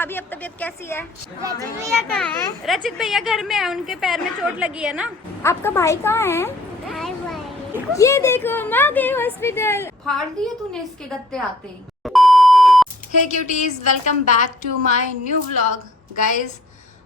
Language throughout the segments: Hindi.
भाभी अब तबीयत कैसी है? रचित भैया कहाँ है? रचित भैया घर में है, उनके पैर में चोट लगी है ना। आपका भाई कहाँ है? हाय भाई। ये देखो हम आ गए हॉस्पिटल। फाड़ दिए तूने इसके गत्ते आते ही। Hey cuties, welcome back to my new vlog. Guys,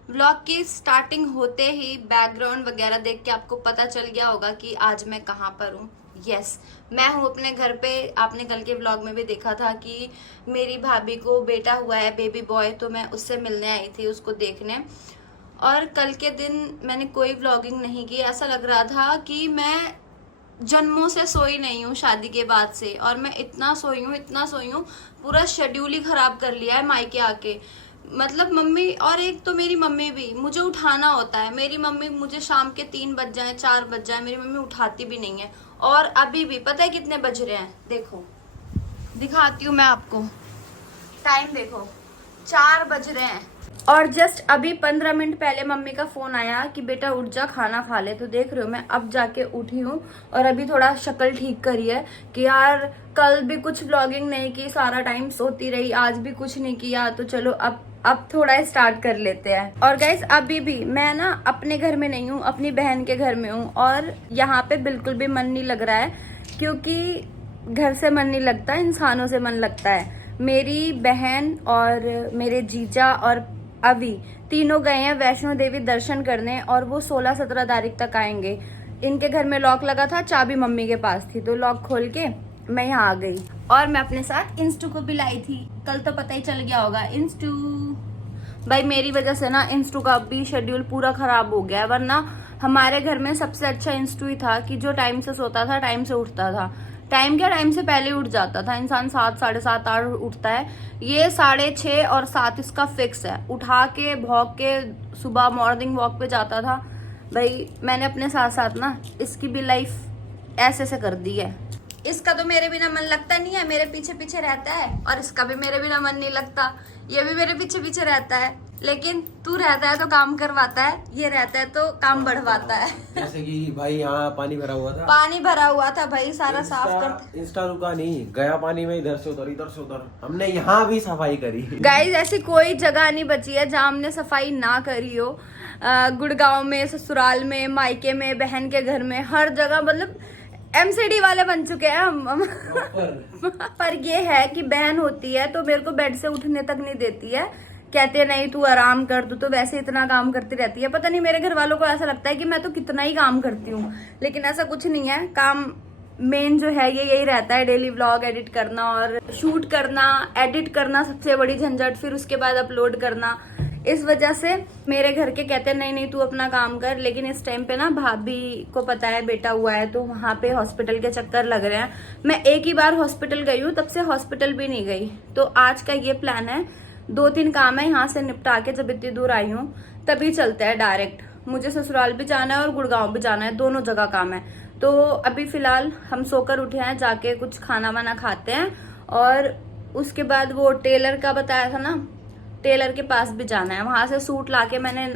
vlog की स्टार्टिंग होते ही बैकग्राउंड वगैरह देख के आपको पता चल गया होगा कि आज मैं कहाँ पर हूँ। यस, मैं हूँ अपने घर पे। आपने कल के व्लॉग में भी देखा था कि मेरी भाभी को बेटा हुआ है, बेबी बॉय, तो मैं उससे मिलने आई थी, उसको देखने। और कल के दिन मैंने कोई व्लॉगिंग नहीं की। ऐसा लग रहा था कि मैं जन्मों से सोई नहीं हूँ शादी के बाद से, और मैं इतना सोई हूँ, पूरा शेड्यूल ही खराब कर लिया है मायके आके। मतलब मम्मी, और एक तो मेरी मम्मी भी, मुझे उठाना होता है। मेरी मम्मी मुझे शाम के 3 बज जाए, 4 बज जाए, मेरी मम्मी उठाती भी नहीं है। और अभी भी पता है कितने बज रहे हैं? देखो, दिखाती हूँ मैं आपको, टाइम देखो, 4 बज रहे हैं। और जस्ट अभी 15 मिनट पहले मम्मी का फोन आया कि बेटा उठ जा, खाना खा ले। तो देख रहे हो, मैं अब जाके उठी हूँ और अभी थोड़ा शक्ल ठीक करी है कि यार कल भी कुछ व्लॉगिंग नहीं की, सारा टाइम सोती रही, आज भी कुछ नहीं किया, तो चलो अब थोड़ा स्टार्ट कर लेते हैं। और गाइस, अभी भी मैं ना अपने घर में नहीं हूँ, अपनी बहन के घर में हूँ, और यहाँ पे बिल्कुल भी मन नहीं लग रहा है, क्योंकि घर से मन नहीं लगता, इंसानों से मन लगता है। मेरी बहन और मेरे जीजा और अभी तीनों गए हैं वैष्णो देवी दर्शन करने, और वो 16-17 तारीख तक आएंगे। इनके घर में लॉक लगा था, चाबी मम्मी के पास थी, तो लॉक खोल के मैं यहाँ आ गई। और मैं अपने साथ इंस्टू को भी लाई थी, कल तो पता ही चल गया होगा। इंस्टू भाई, मेरी वजह से ना इंस्टू का भी शेड्यूल पूरा खराब हो गया है, वरना हमारे घर में सबसे अच्छा इंस्टू ही था कि जो टाइम से सोता था, टाइम से उठता था। टाइम से पहले उठ जाता था इंसान, 7, 7:30, 8 उठता है। ये 6:30 और 7 इसका फिक्स है। उठा के भौंक के सुबह मॉर्निंग वॉक पे जाता था। भाई, मैंने अपने साथ साथ ना इसकी भी लाइफ ऐसे से कर दी है। इसका तो मेरे बिना मन लगता नहीं है, मेरे पीछे पीछे रहता है, और इसका भी मेरे बिना मन नहीं लगता, ये भी मेरे पीछे पीछे रहता है। लेकिन तू रहता है तो काम करवाता है, ये रहता है तो काम बढ़वाता है। जैसे कि भाई यहाँ पानी भरा हुआ था, भाई, सारा साफ कर। इंस्टा रुका नहीं, गया पानी में, इधर से उधर हमने यहाँ भी सफाई करी। गाइज, ऐसी कोई जगह नहीं बची है जहाँ हमने सफाई ना करी हो। गुड़गांव में, ससुराल में, मायके में, बहन के घर में, हर जगह, मतलब MCD वाले बन चुके हैं हम। पर ये है कि बहन होती है तो मेरे को बेड से उठने तक नहीं देती है, कहते हैं नहीं तू आराम कर, तू तो वैसे इतना काम करती रहती है। पता नहीं, मेरे घर वालों को ऐसा लगता है कि मैं तो कितना ही काम करती हूँ, लेकिन ऐसा कुछ नहीं है। काम मेन जो है ये यही रहता है, डेली व्लॉग एडिट करना और शूट करना, एडिट करना सबसे बड़ी झंझट, फिर उसके बाद अपलोड करना। इस वजह से मेरे घर के कहते हैं नहीं तू अपना काम कर। लेकिन इस टाइम पे ना भाभी को पता है बेटा हुआ है, तो वहां पे हॉस्पिटल के चक्कर लग रहे हैं। मैं एक ही बार हॉस्पिटल गई हूँ, तब से हॉस्पिटल भी नहीं गई। तो आज का ये प्लान है, 2-3 काम है यहाँ से निपटा के, जब इतनी दूर आई हूँ तभी चलते हैं डायरेक्ट। मुझे ससुराल भी जाना है और गुड़गांव भी जाना है, दोनों जगह काम है। तो अभी फिलहाल हम सोकर उठे हैं, जाके कुछ खाना वाना खाते हैं, और उसके बाद वो टेलर का बताया था ना, टेलर के पास भी जाना है। वहां से सूट लाके मैंने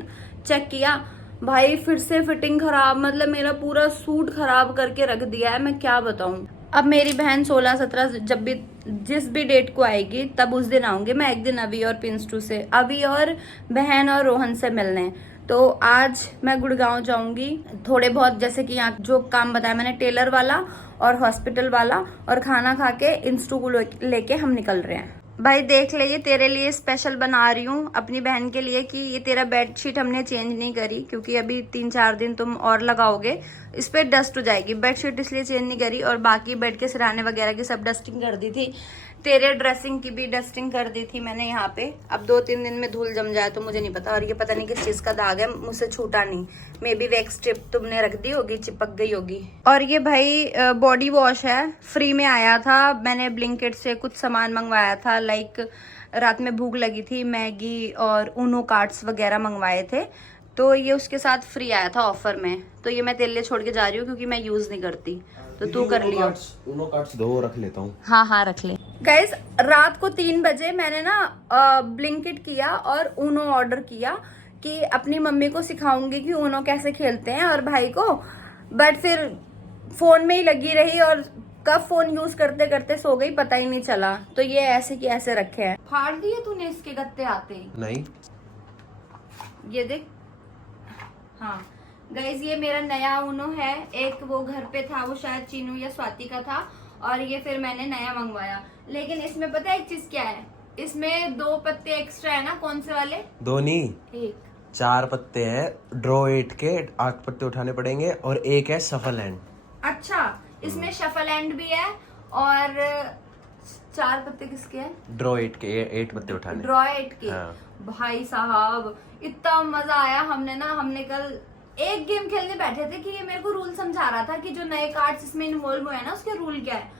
चेक किया, भाई फिर से फिटिंग खराब, मतलब मेरा पूरा सूट खराब करके रख दिया है, मैं क्या बताऊं। अब मेरी बहन 16-17 जब भी, जिस भी डेट को आएगी तब उस दिन आऊंगी मैं। एक दिन अभी और पिंस्टू से, अभी और बहन और रोहन से मिलने। तो आज मैं गुड़गांव जाऊंगी, थोड़े बहुत जैसे कि यहाँ जो काम बताया मैंने, टेलर वाला और हॉस्पिटल वाला, और खाना खा के इंस्टू को लेके हम निकल रहे हैं। भाई देख ले, ये तेरे लिए स्पेशल बना रही हूँ अपनी बहन के लिए, कि ये तेरा बेडशीट हमने चेंज नहीं करी, क्योंकि अभी 3-4 दिन तुम और लगाओगे, इस पे डस्ट हो जाएगी। बेडशीट इसलिए चेंज नहीं करी, और बाकी बेड के सिरहाने वगैरह की सब डस्टिंग कर दी थी। तेरे ड्रेसिंग की भी डस्टिंग कर दी थी मैंने यहाँ पे। अब 2-3 दिन में धूल जम जाए तो मुझे नहीं पता। और ये पता नहीं किस चीज का दाग है, मुझसे छूटा नहीं। मे बी वैक्स स्ट्रिप तुमने रख दी होगी, चिपक गई होगी। और ये भाई बॉडी वॉश है, फ्री में आया था। मैंने ब्लिंकिट से कुछ सामान मंगवाया था, लाइक रात में भूख लगी थी, मैगी और ऊनो कार्ड्स वगैरह मंगवाए थे, तो ये उसके साथ फ्री आया था ऑफर में। तो ये मैं तेरे लिए छोड़ के जा रही हूँ, क्योंकि मैं यूज नहीं करती, तो तू कर लियो। ऊनो कार्ड्स 2 रख लेता हूँ। हाँ रख ले। गाइस, रात को 3 बजे मैंने ना ब्लिंकिट किया और ऊनो ऑर्डर किया, कि अपनी मम्मी को सिखाऊंगी कि ऊनो कैसे खेलते हैं, और भाई को। बट फिर फोन में ही लगी रही और कब फोन यूज करते करते सो गई पता ही नहीं चला। तो ये ऐसे की ऐसे रखे हैं। फाड़ दिए तूने इसके गत्ते आते ही? नहीं, ये देख। हाँ गाइज, ये मेरा नया ऊनो है। एक वो घर पे था, वो शायद चीनू या स्वाति का था, और ये फिर मैंने नया मंगवाया। लेकिन इसमें पता है एक चीज क्या है, इसमें 2 पत्ते एक्स्ट्रा है ना। कौन से वाले? 2 नहीं, एक 4 पत्ते हैं। ड्रॉ 8 के 8 पत्ते उठाने पड़ेंगे और एक है सफल हैंड। अच्छा, इसमें शफल एंड भी है। और 4 पत्ते किसके हैं? ड्रॉ 8 के 8 पत्ते उठाने। ड्रॉ 8 के। हाँ। भाई साहब इतना मजा आया। हमने कल एक गेम खेलने बैठे थे कि ये मेरे को रूल समझा रहा था कि जो नए कार्ड्स इसमें इन्वॉल्व हुए हैं ना उसके रूल क्या है।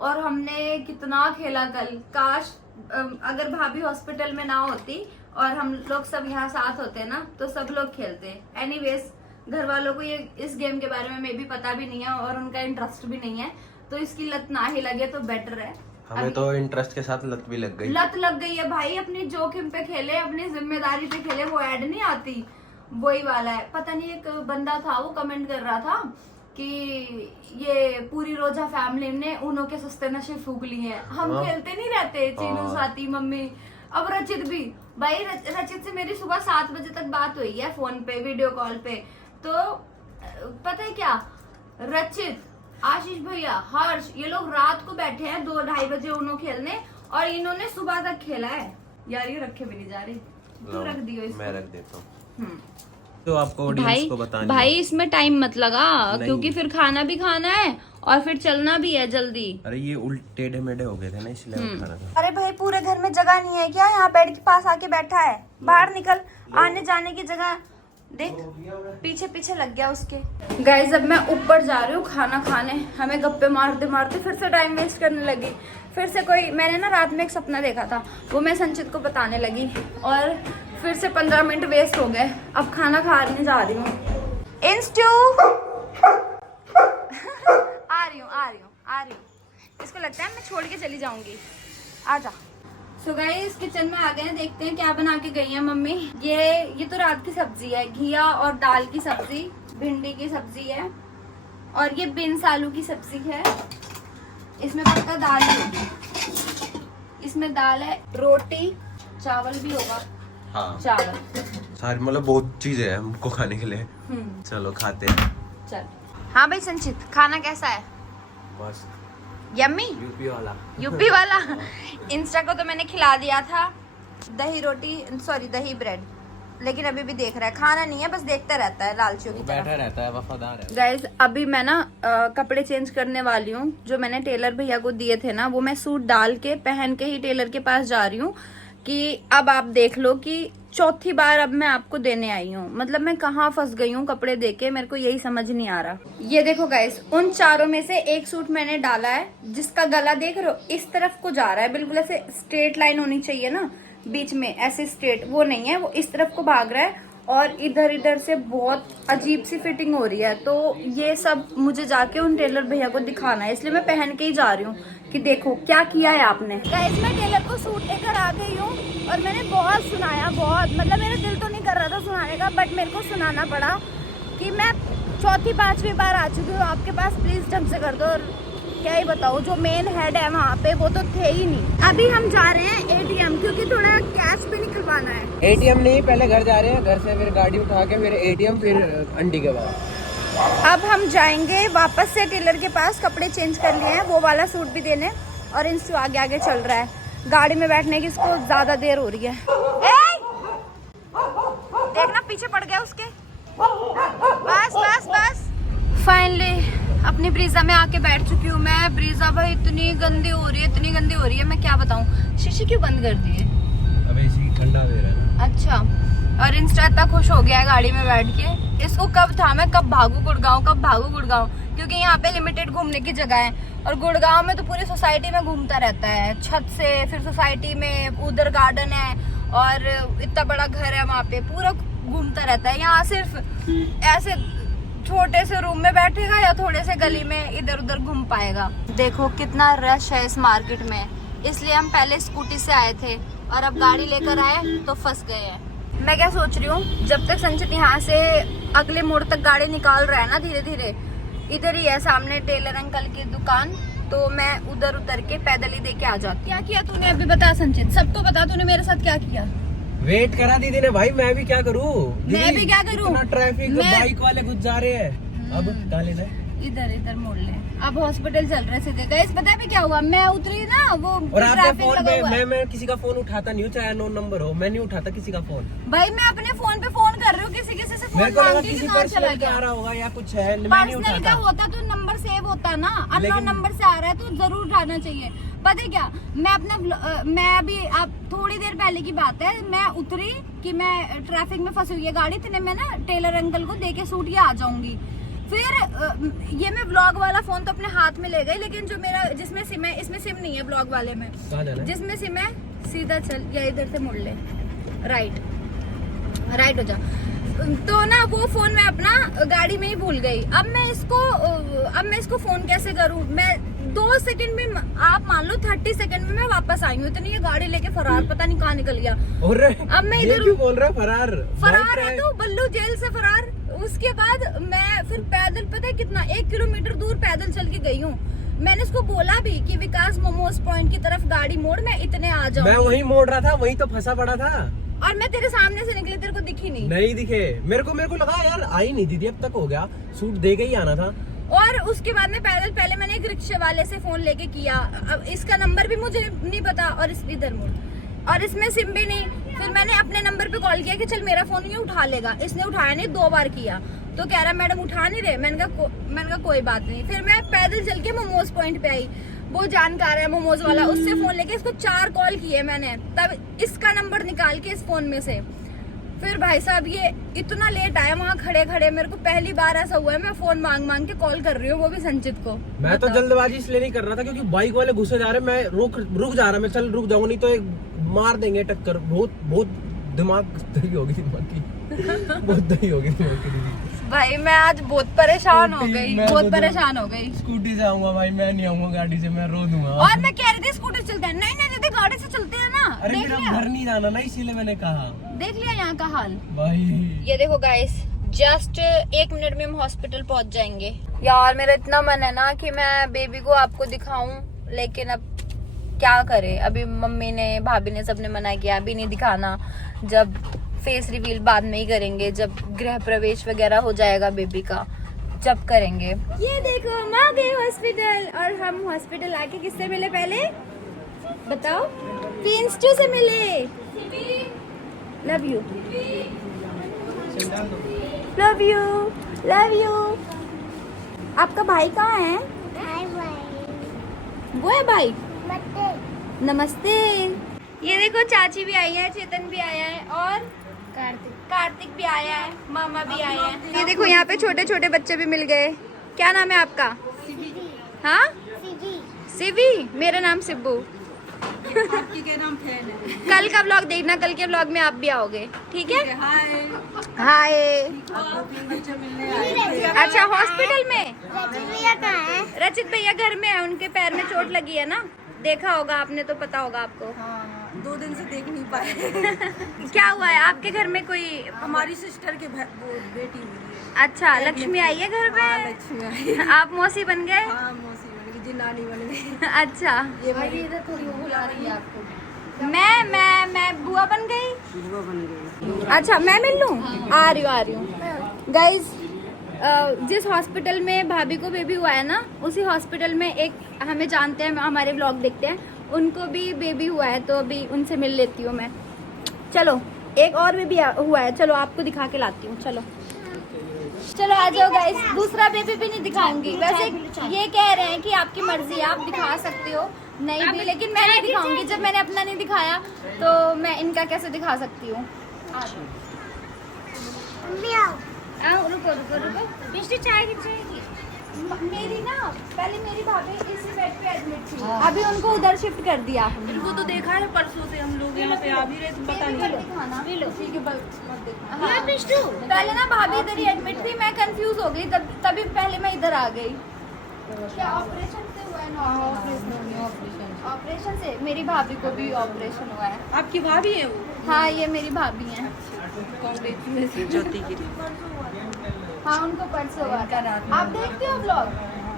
और हमने कितना खेला कल। काश अगर भाभी हॉस्पिटल में ना होती और हम लोग सब यहाँ साथ होते ना तो सब लोग खेलते। एनीवेज, घर वालों को ये इस गेम के बारे में मे भी पता भी नहीं है और उनका इंटरेस्ट भी नहीं है, तो इसकी लत ना ही लगे तो बेटर है। हमें तो इंटरेस्ट के साथ लत भी लग गई। लत लग गई है भाई। अपनी जोखिम पे खेले, अपनी जिम्मेदारी पे खेले, वो ऐड नहीं आती, वही वाला है। पता नहीं, एक बंदा था वो कमेंट कर रहा था कि ये पूरी रोजा फैमिली ने उनो के सस्ते नशे फूक लिए हैं। हम खेलते नहीं रहते, चीनू स्वाति मम्मी, अब रचित भी। भाई रचित से मेरी सुबह 7 बजे तक बात हुई है फोन पे, वीडियो कॉल पे। तो पता है क्या, रचित, आशीष भैया, हर्ष, ये लोग रात को बैठे हैं 2-2:30 बजे उनो खेलने और इन्होंने सुबह तक खेला है। यार ये रखे भी नहीं जा रही, तू रख दियो इसको। मैं रख देता हूँ। तो आपको ऑडियंस को बताना भाई इसमें टाइम मत लगा, क्योंकि फिर खाना भी खाना है और फिर चलना भी है जल्दी। अरे ये उल्टे टेढ़े मेढ़े हो गए थे ना, इसलिए उठाना था। अरे भाई पूरे घर में जगह नहीं है क्या? यहाँ बेड के पास आके बैठा है, बाहर निकल, आने जाने की जगह देख, पीछे पीछे लग गया उसके। गाइस अब मैं ऊपर जा रही हूँ खाना खाने। हमें गप्पे मारते मारते फिर से टाइम वेस्ट करने लगी। फिर से मैंने ना रात में एक सपना देखा था, वो मैं संचित को बताने लगी और फिर से 15 मिनट वेस्ट हो गए। अब खाना खाने जा रही हूँ। इंस्टू आ रही हूँ। इसको लगता है मैं छोड़ के चली जाऊंगी, आजा। सो गाइस किचन में आ गए हैं, देखते हैं क्या बना के गई है मम्मी। ये तो रात की सब्जी है, घिया और दाल की सब्जी, भिंडी की सब्जी है और ये बीन्स आलू की सब्जी है। इसमें पक्का दाल होगी, इसमें दाल है, रोटी, चावल भी होगा। हाँ। चावल सारी मतलब बहुत चीजें हैं हमको खाने के लिए। चलो खाते हैं। चल। हाँ भाई संचित, खाना कैसा है? बस यम्मी। यूपी वाला इंस्टा को तो मैंने खिला दिया था दही रोटी, सॉरी दही ब्रेड, लेकिन अभी भी देख रहा है, खाना नहीं है, बस देखता रहता है लालचियों की तरह। बैठा रहता है, वफादार है। गाइज अभी मैं ना कपड़े चेंज करने वाली हूँ। जो मैंने टेलर भैया को दिए थे ना, वो मैं सूट डाल के पहन के ही टेलर के पास जा रही हूँ कि अब आप देख लो कि चौथी बार अब मैं आपको देने आई हूँ। मतलब मैं कहाँ फंस गई हूँ कपड़े देके, मेरे को यही समझ नहीं आ रहा। ये देखो गाइस, उन चारों में से एक सूट मैंने डाला है जिसका गला देख रहे हो इस तरफ को जा रहा है, बिल्कुल ऐसे स्ट्रेट लाइन होनी चाहिए ना बीच में, ऐसे स्ट्रेट, वो नहीं है, वो इस तरफ को भाग रहा है और इधर इधर से बहुत अजीब सी फिटिंग हो रही है। तो ये सब मुझे जाके उन टेलर भैया को दिखाना है, इसलिए मैं पहन के ही जा रही हूँ कि देखो क्या किया है आपने। गाइस मैं टेलर को सूट लेकर आ गई हूँ और मैंने बहुत सुनाया, बहुत, मतलब मेरा दिल तो नहीं कर रहा था सुनाने का, बट मेरे को सुनाना पड़ा कि मैं 4-5वीं बार आ चुकी हूँ आपके पास, प्लीज ढंग से कर दो। और क्या ही बताओ, जो मेन हेड है वहाँ पे वो तो थे ही नहीं। अभी हम जा रहे हैं ATM, क्योंकि थोड़ा कैश भी निकलवाना है। ATM नहीं, पहले घर जा रहे हैं, घर से फिर गाड़ी उठा के फिर ATM, फिर अंडी के बाद अब हम जाएंगे वापस से टेलर के पास, कपड़े चेंज कर लिए हैं, वो वाला सूट भी देने, और इंस्टू आगे आगे चल रहा है। गाड़ी में बैठने की इसको ज्यादा देर हो रही है। देखना पीछे पड़ गया उसके। बस बस बस, फाइनली अपनी ब्रीजा में आके बैठ चुकी हूँ मैं। ब्रीजा भाई इतनी गंदी हो रही है, इतनी गंदी हो रही है, मैं क्या बताऊँ। शीशे क्यों बंद कर दिए? अब ऐसे ठंडा दे रहा है। अच्छा, और इंस्टा इतना खुश हो गया है गाड़ी में बैठ के। इसको कब था मैं कब भागू गुड़गांव, कब भागू गुड़गांव, क्योंकि यहाँ पे लिमिटेड घूमने की जगह है और गुड़गांव में तो पूरी सोसाइटी में घूमता रहता है, छत से, फिर सोसाइटी में, उधर गार्डन है और इतना बड़ा घर है वहाँ पे, पूरा घूमता रहता है। यहाँ सिर्फ ऐसे छोटे से रूम में बैठेगा या थोड़े से गली में इधर उधर घूम पाएगा। देखो कितना रश है इस मार्केट में, इसलिए हम पहले स्कूटी से आए थे और अब गाड़ी लेकर आए तो फंस गए हैं। मैं क्या सोच रही हूँ, जब तक संचित यहाँ से अगले मोड़ तक गाड़ी निकाल रहा है ना धीरे धीरे, इधर ही है सामने टेलर अंकल की दुकान, तो मैं उधर उतर के पैदल ही दे के आ जाती। क्या किया तूने अभी बता संचित, सबको बता तूने मेरे साथ क्या किया। वेट करा दीदी ने भाई, मैं भी क्या करूँ, मैं भी क्या करूँ, ट्रैफिक बाइक वाले कुछ जा रहे हैं। अब कहाँ लेना है, इधर मोड़ ले। अब हॉस्पिटल चल रहे सीधे। गाइस पता है क्या हुआ, मैं उतरी ना वो और आपके ट्रैफिक फोन लगा पे हुआ है। मैं किसी का फोन उठाता नहीं हूँ, चाहे अननोन नंबर हो, मैं नहीं उठाता किसी का फोन। भाई मैं अपने फोन पे फोन कर रही हूँ, किसी किसी से मेरे फोन को लगा मांग के किसी कहाँ चला पर्सनल का गया। आ रहा होगा या कुछ है, मैं नहीं पर्सनल का उठाता। होता तो नंबर सेव होता ना, अननोन लेकिन- नंबर से आ रहा है तो जरूर उठाना चाहिए। पता है क्या, मैं अभी आप थोड़ी देर पहले की बात है, मैं उतरी कि मैं ट्रैफिक में फंसी हुई है गाड़ी, इतने में ना टेलर अंकल को दे के सूट ये आ जाऊंगी। फिर ये मैं व्लॉग वाला फोन तो अपने हाथ में ले गई, लेकिन जो मेरा जिसमें सिम है, इसमें सिम नहीं है व्लॉग वाले में। कहाँ जाना है? जिसमें सिम है सीधा चल या इधर से मुड़ ले, राइट हो जा। तो ना वो फोन मैं अपना गाड़ी में ही भूल गई। अब मैं इसको फोन कैसे करूं। मैं 2 सेकंड में, आप मान लो 30 सेकंड में मैं वापस आई हूँ, इतनी ये गाड़ी लेके फरार पता नहीं कहाँ निकल गया। और अब मैं इधर क्यों बोल रहा है फरार है तो बल्लू जेल से फरार। उसके बाद मैं फिर पैदल, पता है कितना, 1 किलोमीटर दूर पैदल चल के गई हूँ। मैंने उसको बोला भी कि विकास मोमोज पॉइंट की तरफ गाड़ी मोड़, मैं इतने आ जाऊँ। मैं वही मोड़ रहा था, वही तो फंसा पड़ा था। और मैं तेरे सामने से निकली, तेरे को दिखी नहीं दिखे मेरे को लगा यार आई नहीं दीदी, अब तक हो गया, सूट दे के ही आना था। और उसके बाद में पैदल, पहले मैंने एक रिक्शे वाले से फोन लेके किया, अब इसका नंबर भी मुझे नहीं पता, और इधर मुड़, और इसमें सिम भी नहीं। फिर मैंने अपने नंबर पे कॉल किया कि चल मेरा फोन ये उठा लेगा, इसने उठाया नहीं, 2 बार किया तो कह रहा मैडम उठा नहीं रहे। मैंने कहा कोई बात नहीं। फिर मैं पैदल चल के मोमोज पॉइंट पे आई, वो जानकार है मोमोज वाला, उससे फोन लेके इसको 4 कॉल किए मैंने, तब इसका नंबर निकाल के इस फोन में से। फिर भाई साहब ये इतना लेट आया, वहाँ खड़े खड़े मेरे को पहली बार ऐसा हुआ है, मैं फोन मांग के कॉल कर रही हूँ, वो भी संचित को। मैं तो जल्दबाजी इसलिए नहीं कर रहा था क्योंकि बाइक वाले घुसे जा रहे, मैं रुक जा रहा, मैं चल रुक जाऊंगा, नहीं तो एक मार देंगे टक्कर। बहुत दिमाग दही होगी दिमाग की बहुत दही होगी दिमाग की। भाई मैं आज बहुत परेशान हो गई, बहुत परेशान हो गई। स्कूटी से आऊंगा भाई, मैं नहीं आऊंगा गाड़ी से, मैं रो दूंगा। और मैं कह रही थी स्कूटी से चलते हैं, नहीं दीदी गाड़ी से चलते हैं ना। अरे देख मेरा लिया, घर नहीं जाना ना, इसीलिए मैंने कहा। देख लिया यहाँ का हाल भाई ये देखो गाइस, जस्ट 1 मिनट में हम हॉस्पिटल पहुंच जाएंगे। यार मेरा इतना मन है ना कि मैं बेबी को आपको दिखाऊं, लेकिन अब क्या करे, अभी मम्मी ने, भाभी ने, सबने मना किया अभी नहीं दिखाना, जब फेस रिवील बाद में ही करेंगे, जब गृह प्रवेश वगैरह हो जाएगा बेबी का, जब करेंगे। ये देखो हम आ गए हॉस्पिटल, और हम हॉस्पिटल आके किससे मिले पहले बताओ, प्रिंस से मिले। Love you love you love you. आपका भाई कहाँ है? Bye bye. वो है भाई। बच्चे नमस्ते। ये देखो चाची भी आई है, चेतन भी आया है, और कार्तिक भी आया है, मामा भी आए हैं। ये देखो यहाँ पे छोटे छोटे बच्चे भी मिल गए। क्या नाम है आपका? हाँ सीधी सिवी, मेरा नाम सिब्बू। आपकी क्या नाम फैन है? कल का व्लॉग देखना, कल के व्लॉग में आप भी आओगे, ठीक है? हाय, हाय। आपको 3 बच्चे मिलने आए थे। अच्छा हॉस्पिटल में? रचित भैया कहाँ है? रचित भैया घर में है, उनके पैर में चोट लगी है ना, देखा होगा आपने, तो पता होगा आपको। हाँ, 2 दिन से देख नहीं पाए। क्या हुआ है आपके घर में? कोई हमारी सिस्टर के वो बेटी हुई है। अच्छा लक्ष्मी आई है घर हाँ, में? लक्ष्मी आई। आप मौसी बन गए? हाँ, मौसी बन गई, जी नानी बन गई। अच्छा ये मेरी इधर थोड़ी वो बुला रही है आपको। मैं बुआ बन गई। वो बन गई। अच्छा मैं मिल लूं? आ रही हूँ गाइज। जिस हॉस्पिटल में भाभी को बेबी हुआ है ना, उसी हॉस्पिटल में एक हमें जानते हैं, हमारे व्लॉग देखते हैं, उनको भी बेबी हुआ है, तो अभी उनसे मिल लेती हूँ मैं। चलो एक और बेबी हुआ है, चलो आपको दिखा के लाती हूँ। चलो चलो आ जाओ गाइस। दूसरा बेबी भी नहीं दिखाऊंगी, वैसे ये कह रहे हैं कि आपकी मर्जी है, आप दिखा सकते हो, नहीं भी, लेकिन मैं नहीं दिखाऊंगी। जब मैंने अपना नहीं दिखाया तो मैं इनका कैसे दिखा सकती हूँ। मम्मी आओ। रुको रुको रुको, बिस्टी चाय की चाहिए। मेरी ना पहले मेरी भाभी इसी बेड पे एडमिट थी, अभी उनको उधर शिफ्ट कर दिया। इनको तो देखा है परसों से हम लोग यहाँ पे आ भी रहे थे, पता नहीं। पहले ना भाभी इधर ही एडमिट थी, मैं कंफ्यूज हो गई, तभी पहले मैं इधर आ गई। क्या ऑपरेशन से हुआ है? ना ऑपरेशन से मेरी भाभी को भी ऑपरेशन हुआ है। आपकी भाभी है वो? हाँ ये मेरी भाभी हैं। ज्योति की। हाँ उनको परसों हुआ था। आप देखते हो ब्लॉग?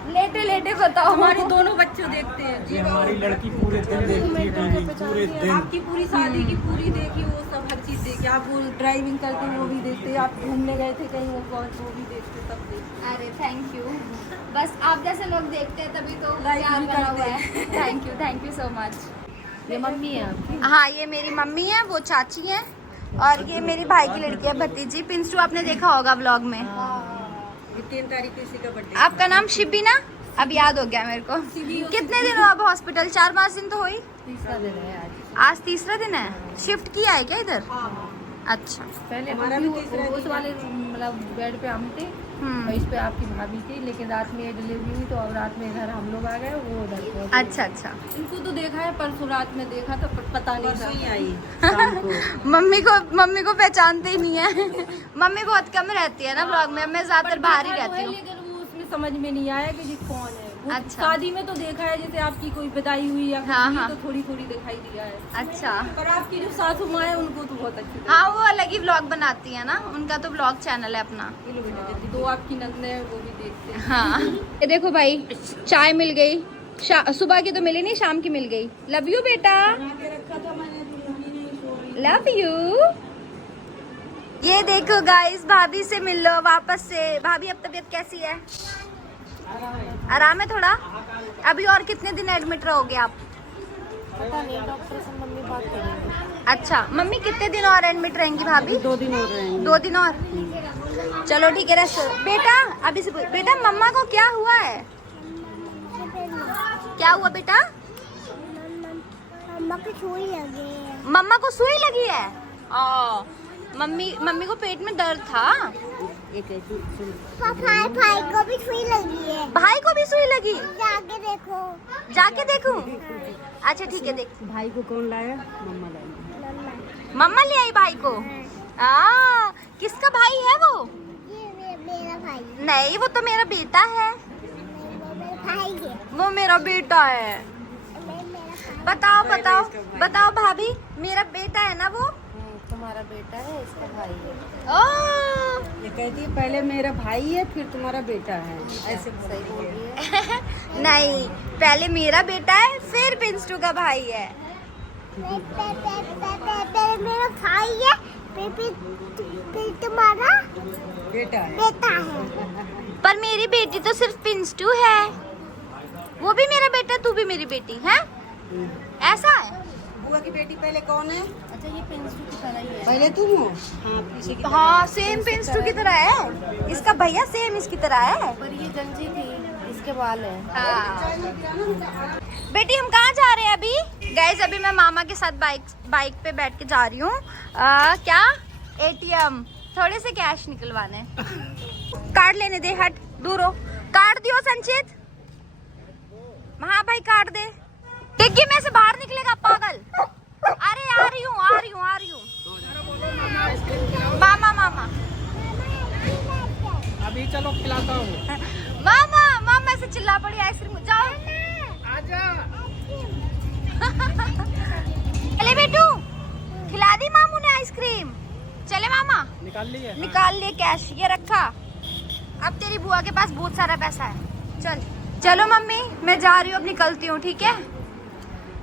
लेटे लेटे बताओ। हमारे दोनों बच्चे देखते हैं जी। ये हमारी लड़की पूरे दिन देखती है टीवी, पूरे दिन। आपकी पूरी शादी की पूरी देखी, वो सब हर चीज देखी। आप वो ड्राइविंग करते हैं वो भी देखते हैं, आप घूमने गए थे कहीं वो भी देखते, सब देखते। अरे थैंक यू, बस आप जैसे लोग देखते हैं तभी तो Like प्यार भी बना करते हुआ है। Thank you so much. ये मम्मी है आपकी? हाँ, ये मेरी मम्मी है, वो चाची है, और ये मेरी भाई की लड़की है, भतीजी। पिंसू आपने देखा होगा व्लॉग में। ये 3 तारीख को इसी का बर्थडे। आपका नाम शिबी ना? अब याद हो गया मेरे को। कितने दिन हुआ अब हॉस्पिटल? 4-5 दिन तो हुई। तीसरा दिन है आज। आज तीसरा दिन है। शिफ्ट किया है क्या इधर? अच्छा। पहले हमारा भी उस वाले मतलब बेड पे हम थे और इस पे आपकी भाभी थी, लेकिन रात में डिलीवरी हुई तो अब रात में इधर हम लोग आ गए, वो उधर को। अच्छा अच्छा। इनको तो देखा है, परसों रात में देखा था, पता नहीं था। आई मम्मी को पहचानते ही नहीं है। मम्मी बहुत कम रहती है ना ब्लॉग में, मैं ज्यादातर बाहर ही रहती हूँ। लेकिन वो उसमें समझ में नहीं आया कि जी कौन है। वो अच्छा। शादी में तो देखा है, जैसे आपकी कोई विदाई हुई या कुछ हाँ, हुई हाँ। तो थोड़ी थोड़ी दिखाई दिया है। अच्छा। पर आपकी जो सासू माँ है उनको तो बहुत अच्छी हाँ, वो अलग ही व्लॉग बनाती है ना, उनका तो व्लॉग चैनल है अपना। लगती। 2 आपकी नंदे हैं, वो भी देखते हैं। हाँ, ये देखो भाई, चाय मिल गई। सुबह की तो मिली नहीं, शाम की मिल गई। लव यू बेटा, रखा था मैंने। Love you. ये देखो गाइस, भाभी से मिल लो वापस से। भाभी अब तबीयत कैसी है? आराम है थोड़ा? अभी और कितने दिन एडमिट रहोगे आप? पता नहीं, डॉक्टर से मम्मी बात करेंगे। अच्छा, मम्मी कितने दिन और एडमिट रहेंगी भाभी? 2 दिन हो रहे हैं। 2 दिन और? चलो ठीक है, रेस्ट करो। बेटा अभी से बेटा, मम्मा को क्या हुआ है? क्या हुआ बेटा? मम्मा को सुई लगी है। मम्मा को सुई लगी है? मम्मी को पेट में दर्द था। भाई को भी सुई लगी है। भाई को भी सुई लगी? जाके देखो। जाके देखूं? अच्छा ठीक है, देख। भाई को कौन लाया? मम्मा लाया। मम्मा ले आई भाई को? किसका भाई है वो? ये मेरा भाई। नहीं, वो तो मेरा बेटा है। वो मेरा भाई है। वो मेरा बेटा है। बताओ बताओ बताओ भाभी, मेरा बेटा है ना वो? तुम्हारा बेटा है, इसका भाई है। ओ ये कहती है पहले मेरा भाई है फिर तुम्हारा बेटा है, ऐसे सही बोल रही है। नहीं, पहले मेरा बेटा है फिर पिंस्टू का भाई है। पहले मेरा भाई है, फिर तुम्हारा बेटा है। बेटा है। पर मेरी बेटी तो सिर्फ पिंस्टू है। वो भी मेरा बेटा, तू भी मेरी बेटी है। ऐसा है? बुआ की बेटी पहले कौन है? अच्छा, ये पिंस्टू की तरह ही है। पहले तुम हो? हाँ, पीछे की हाँ, सेम पिंस्टू की तरह है। इसका भैया सेम इसकी तरह है। पर ये गंजी थी, इसके बाल है। हाँ। बेटी हम कहाँ जा रहे हैं अभी? गाइस, अभी मैं मामा के साथ बाइक पे बैठ के जा रही हूँ। क्या? ATM थोड़े से कैश निकलवाने। कार्ड लेने दे, हट दूर हो। कार्ड दियो संचित। हाँ भाई, कार्ड दे। डिग्गी में से बाहर निकलेगा पागल। अरे आ रही हूँ। मामा अभी चलो खिलाता हूँ। मामा से चिल्ला पड़ी। आइसक्रीम जाओ। आजा। चले बेटू, खिला दी मामू ने आइसक्रीम। चले मामा। निकाल लिए कैश, ये रखा। अब तेरी बुआ के पास बहुत सारा पैसा है। चलो मम्मी, मैं जा रही हूँ, अब निकलती हूँ, ठीक है?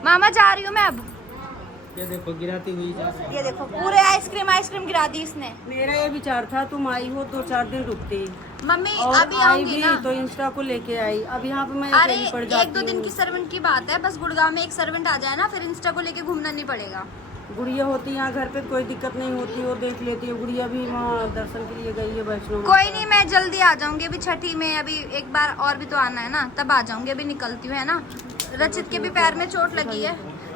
मामा जा रही हूँ मैं अब। ये देखो गिराती हुई जा। ये देखो, पूरे आइसक्रीम गिरा दी इसने। मेरा ये विचार था तुम आई हो 2-4 दिन रुकती मम्मी और अभी आई आऊंगी भी ना। तो इंस्टा को लेके आई। अब यहाँ पे मैं अरे अकेली पड़ जाती 1-2 दिन की सर्वेंट की बात है, बस गुड़गांव में एक सर्वेंट आ जाए ना, फिर इंस्टा को लेके घूमना नहीं पड़ेगा। गुड़िया होती है यहाँ घर पे, कोई दिक्कत नहीं होती, वो देख लेती है। गुड़िया भी वहाँ दर्शन के लिए गई है वैष्णो माता। कोई नहीं, मैं जल्दी आ जाऊंगी। अभी छठी में अभी एक बार और भी तो आना है ना, तब आ जाऊंगी। अभी निकलती हूँ, है ना? रचित के भी पैर में चोट लगी है,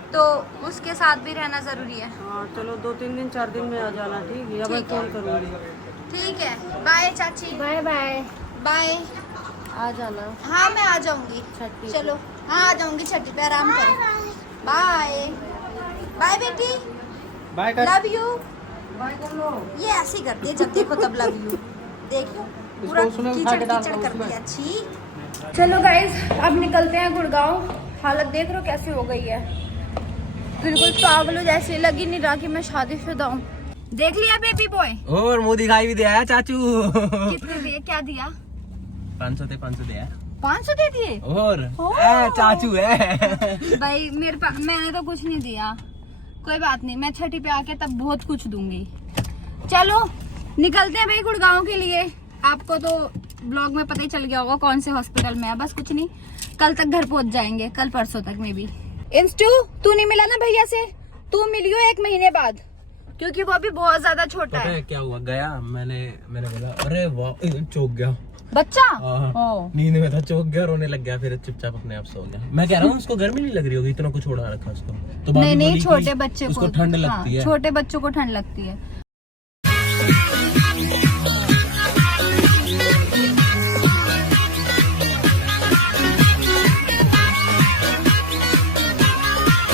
तो उसके साथ भी रहना जरूरी है। हाँ चलो, 2-3 दिन 4 दिन में आ जाना, ठीक है? अब मैं ठीक है। फोन करूँगी। ठीक है, बाय चाची। Bye bye. बाय। आ जाना हाँ, मैं आ जाऊंगी। छठी। चलो, हाँ आ जाऊंगी छठी पे। आराम करो। बाय बाय बेटी, बाय कर। Love you. बाय कर लो। ये ऐसे ही करती है, जब देखो तब लव यू। देखो पूरा इसको उसमें उठा के डाल कीचड़ दो कर उसमें। दिया। छी। चलो गाइस, अब निकलते हैं गुड़गांव। हालत देख रहे हो कैसी हो गई है, बिल्कुल पागल हो जैसे। लग ही नहीं रहा कि मैं शादीशुदा हूँ। देख लिया बेबी बॉय? और मुंह दिखाई भी दिया चाचू। कितने दिए? क्या दिया? 500 दिया। 500 दे दिए और चाचू है भाई मैंने तो कुछ नहीं दिया। कोई बात नहीं, मैं छठी पे आके तब बहुत कुछ दूंगी। चलो निकलते हैं भाई गुड़गांव के लिए। आपको तो ब्लॉग में पता ही चल गया होगा कौन से हॉस्पिटल में है। बस कुछ नहीं, कल तक घर पहुंच जाएंगे, कल परसों तक में भी। इंस्टू तू नहीं मिला ना भैया से, तू मिलियो 1 महीने बाद, क्योंकि वो अभी बहुत ज्यादा छोटा है। क्या हुआ, गया मैंने बोला अरे वाह, चौक गया बच्चा। नींद में था, चौक गया, रोने लग गया, फिर चुपचाप अपने आप सो गया। मैं कह रहा हूँ उसको गर्मी नहीं लग रही होगी, इतना कुछ उड़ा रखा उसको। तो नहीं नहीं, छोटे बच्चे को ठंड लगती है। छोटे बच्चों को ठंड लगती है।